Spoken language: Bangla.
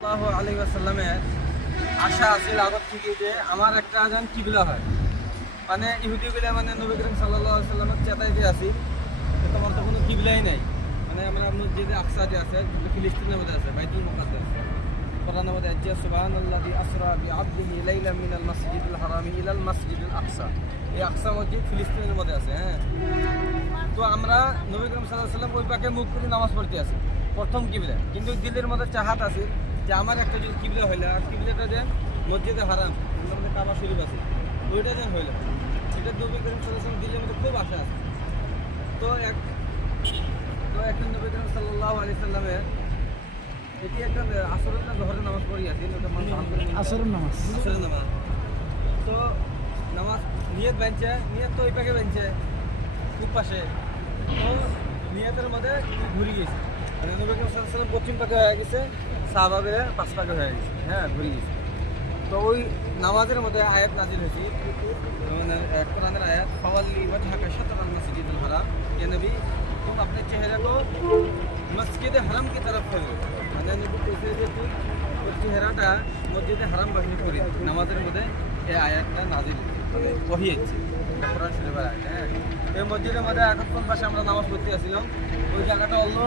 সাল্লাল্লাহু আলাইহি ওয়াসাল্লামের আশা আছিল আগত থেকে যে আমার একটা যেন কিবলা হয়, মানে ইহুদিগুলা মানে নবী করিম সাল্লাল্লাহু আলাইহি ওয়াসাল্লামকে চেতাইতে আসি তোমার তো কোনো কিবলাই নাই। মানে আমরা মসজিদে আকসা যে আছে ফিলিস্তিনের মধ্যে আছে, বাইতুল মুকাদ্দাস, কোরআনের মধ্যে আছে সুবহানাল্লাযী আসরা বিআবদিহি লাইলাম মিনাল মাসজিদিল হারামি ইলাল মাসজিদিল আকসা। এই আকসা মসজিদ ফিলিস্তিনের মধ্যে আছে। তো আমরা নবী করিম সাল্লাল্লাহু আলাইহি ওয়াসাল্লাম ওই পাকে মুখ করে নামাজ পড়তে আসি, প্রথম কিবলা। কিন্তু দিলের মধ্যে চাহাত আছে যে আমার একটা যদি কিবলা হইলে আর কিবলাটা যে মসজিদে হারাম মধ্যে কাবা শরীফ আছে ওইটা যেন হইলে সেটা নবী করিম সাল্লাল্লাহু আলাইহি ওয়াসাল্লাম দিলের মধ্যে খুব আশা আছে। তো এখন নবী করিম সাল্লাল্লাহু আলাইহি ওয়াসাল্লামের এটি একটা আসরের না জোহরের নামাজ পড়ি আছে, আসরের নামাজ। তো নামাজ নিয়ত বানছে, নিয়ত তো ওই পাকে বানছে খুব পাশে। তো নিয়তের মধ্যে ঘুরে গেছে, মানে নবী করিম সাল্লাল্লাহু আলাইহি ওয়াসাল্লাম পশ্চিম পাকে হয়ে গেছে, সাহাবারা পাঁচ পাকে হয়ে গেছে, ঘুরে গেছে। তো ওই নামাজের মধ্যে আয়াত নাজিল হয়েছে, মানে কোরআনের আয়াত ফাওয়াল্লি ওয়াজহাকা শাতরাল মসজিদিল হারাম, ইয়া নবী तुम अपने चेहरे को मस्जिद हरम की तरफ करो। মানে নবী কইছে যে তুই তোর চেহারাটা মসজিদে হারাম বাহিনী করি। নামাজের মধ্যে এই আয়াতটা নাজিল ওহী হচ্ছে, কোরআন শরীফের আয়াত। এই মসজিদের মধ্যে এখন কোন পাশে আমরা নামাজ পড়তে আসছিলাম, ওই জায়গাটা হলো